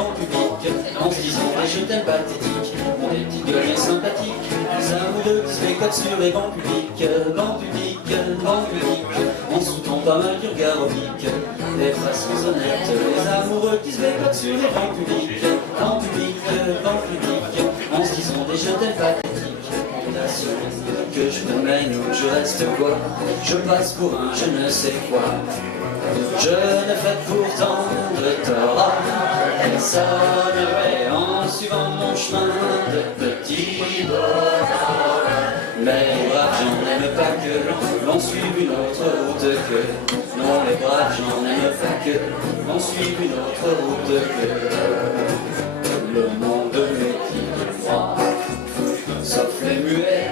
banc public, en se disant des je t'aime pathétiques, ont des petites gueules bien sympathiques, les amoureux qui se bécotent sur les bancs publics, en sautant pas mal du regard oblique, des façons honnêtes, les amoureux qui se bécotent sur les bancs publics, en se disant des je t'aime pathétiques. Que je me mène ou que je reste quoi, je passe pour un je ne sais quoi. Je ne fais pourtant de tort à personne en suivant mon chemin de petit bonheur. Mais les braves j'en aime pas que l'on suive une autre route que. Non, les braves j'en aime pas que l'on suive une autre route que. Le monde m'est froid, sauf les muets.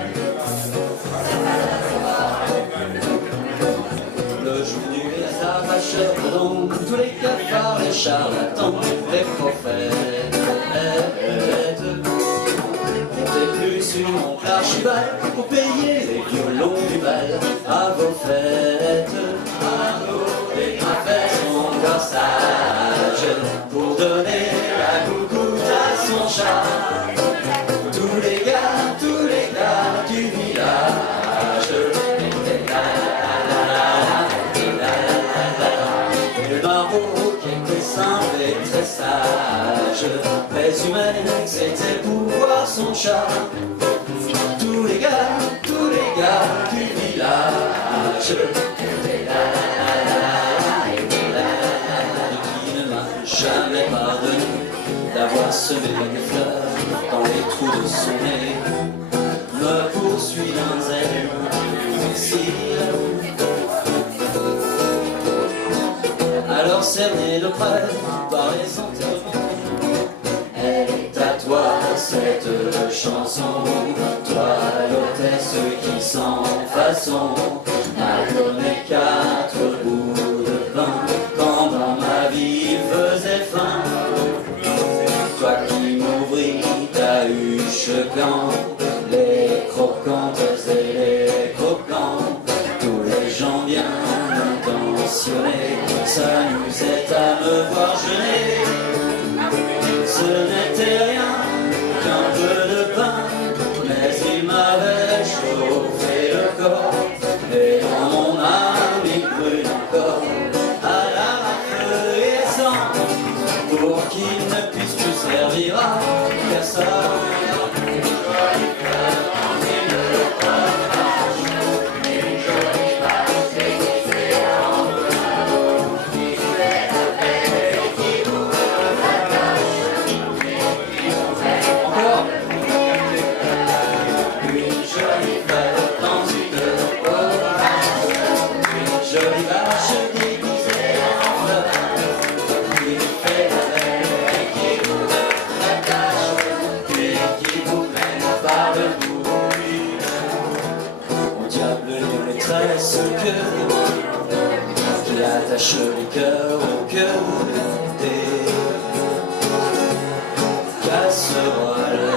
Le jour du arracheur, donc tous les cafards, les charlatans, les prophètes. Montez plus sur mon archibald pour payer les violons du bal à vos fêtes. À nos dégrafaites, mon corsage pour donner la coucoute à son chat. Tous les gars du village, le barreau qui était simple et très sage, présumait que c'était pour voir son chat. Tous les gars du village, qui ne m'a jamais pardonné d'avoir semé des fleurs dans les trous de son nez, me poursuit d'un zèle difficile. Alors cerné de près par les interviews, elle est à toi cette chanson, toi l'hôtesse qui sans façon m'a donné 4 bouts de pain quand dans ma vie il faisait faim. Toi qui m'ouvris ta huche quand les croquantes et les croquants, tous les gens bien intentionnés s'amusaient à me voir jeûner. Ce n'était rien qu'un peu de pain, mais il m'avait chauffé le corps, et dans mon âme il brûle encore à la feu et sang, pour qu'il ne puisse plus servir à personne. Qui attache les cœurs au cœur des casseroles.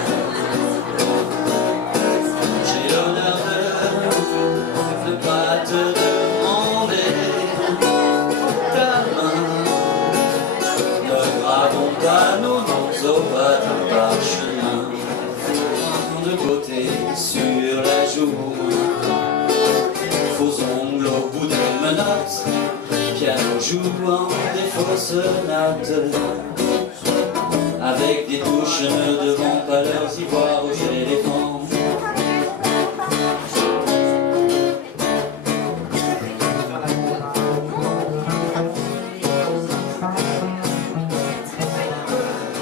J'ai l'honneur de ne pas te demander ta main. Ne gravons pas nos noms au bas d'un parchemin, de côté sur la joue. Faux ongles au bout des menottes, piano jouant des fausses notes, avec des touches ne devant pas leurs ivoires aux éléphants.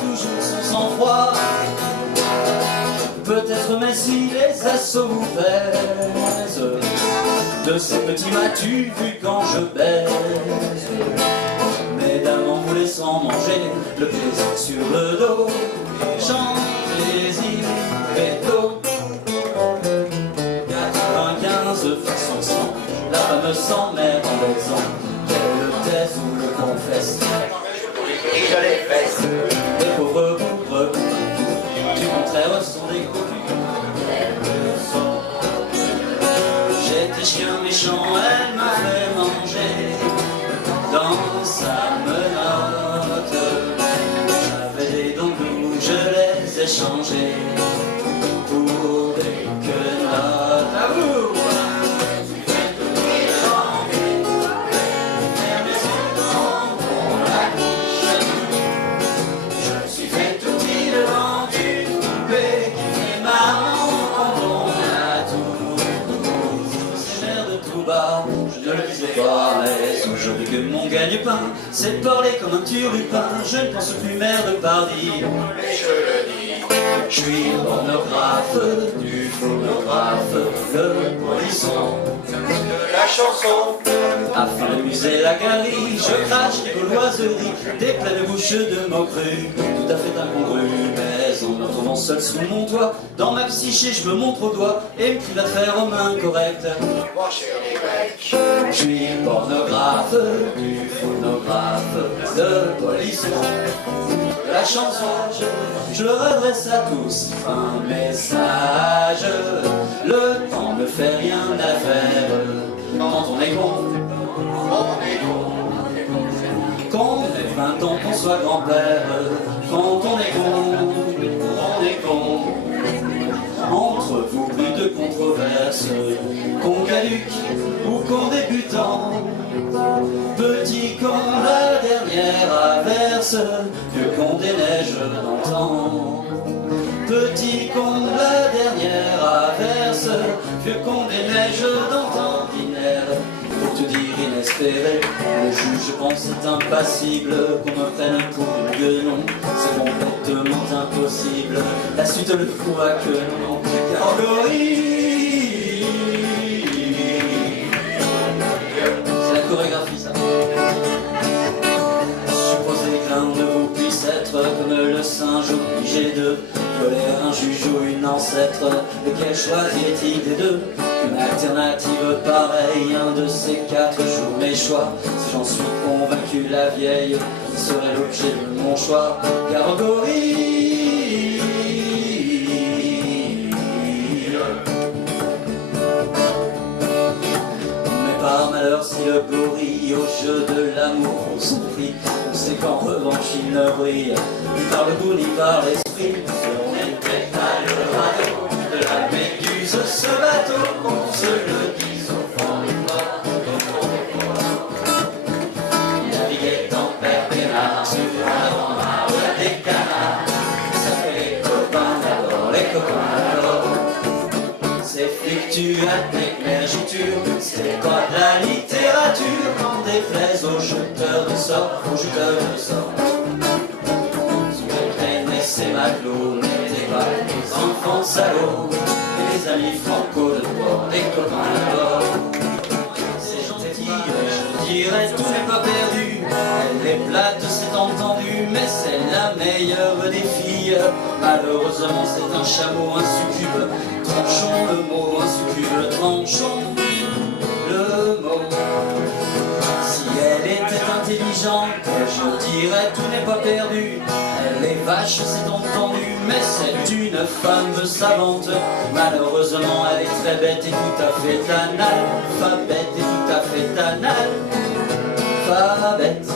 Toujours sans sang-froid, peut-être, mais si les assauts vous pèsent, de ces petits m'as-tu vu quand je baise, mesdames en vous laissant manger le plaisir sur le dos, chant plaisir veto. 95 façons sans, la fameuse sans-mère en baisant, qu'elle le taise ou le confesse, et je les fesse. Les pauvres bourres, du contraire sont des gros culs. J'étais chien méchant, elle m'a fait manger dans sa menotte. J'avais changer pour des quenottes. À vous! Je suis fait tout petit devant une poupée qui fait marrant quand on a tout. C'est l'air de tout bas, je ne le disais pas, mais aujourd'hui que mon gagne-pain s'est parlé comme un turlupin, je ne pense plus mère de Pardi. Mais je le dis, je suis pornographe, du phonographe, le polisson de la chanson. Afin d'amuser la galerie, je crache des gauloiseries, des pleines bouches de mots crus, tout à fait incongrues. Mais en me retrouvant seul sous mon toit, dans ma psyché je me montre au doigt et me crie d'affaire aux mains correctes. Je suis pornographe, du phonographe, de polisson de la chanson. Je leur adresse à tous un message. Le temps ne fait rien à faire quand on est con. Qu'on ait 20 ans, qu'on soit grand-père, quand on est con, on est con. Entre vous, plus de controverses, qu'on caduque ou qu'on débutant. Petit con, la dernière averse, vieux con des neiges d'antan. Petit con, la dernière averse, vieux con des neiges d'antan. Ordinaire, pour te dire inespéré, le juge pense c'est impassible qu'on me prenne pour une guenon. C'est complètement impossible, la suite le prouve que non. Catégorie, c'est la chorégraphie ça. Supposez qu'un de vous puisse être comme le singe obligé de violer un juge ou une ancêtre. Lequel choisirait-il des deux? Une alternative pareille, un de ces quatre jours mes choix. Si j'en suis convaincu, la vieille serait l'objet de mon choix. Catégorie. Mais par malheur, si le gorille au jeu de l'amour on s'en prie, on sait qu'en revanche il ne brille ni par le goût ni par l'esprit. On était à le radeau de la méduse, ce bateau, qu'on se le dise au fond du port. Il naviguait en Perpénard sur un grand-mare des canards. Ça fait les copains d'abord, les copains d'abord. C'est fluctuate, émergiture, c'est pas de la littérature, quand déplaise aux jeteurs de sorts, aux jeteurs de sorts. Sous les graines et ses matelots, n'étaient pas les enfants salauds, et les amis franco de bord, les copains d'abord. C'est gentil, je dirais, tout n'est pas perdu. Elle est plate, c'est entendu, mais c'est la meilleure des filles. Malheureusement, c'est un chameau, un succube. Tranchons le mot, un succube, tranchons le mot. Si elle était intelligente, je dirais, tout n'est pas perdu. Elle est vache, c'est entendu, mais c'est une femme savante. Malheureusement, elle est très bête et tout à fait analphabète et tout à fait analphabète.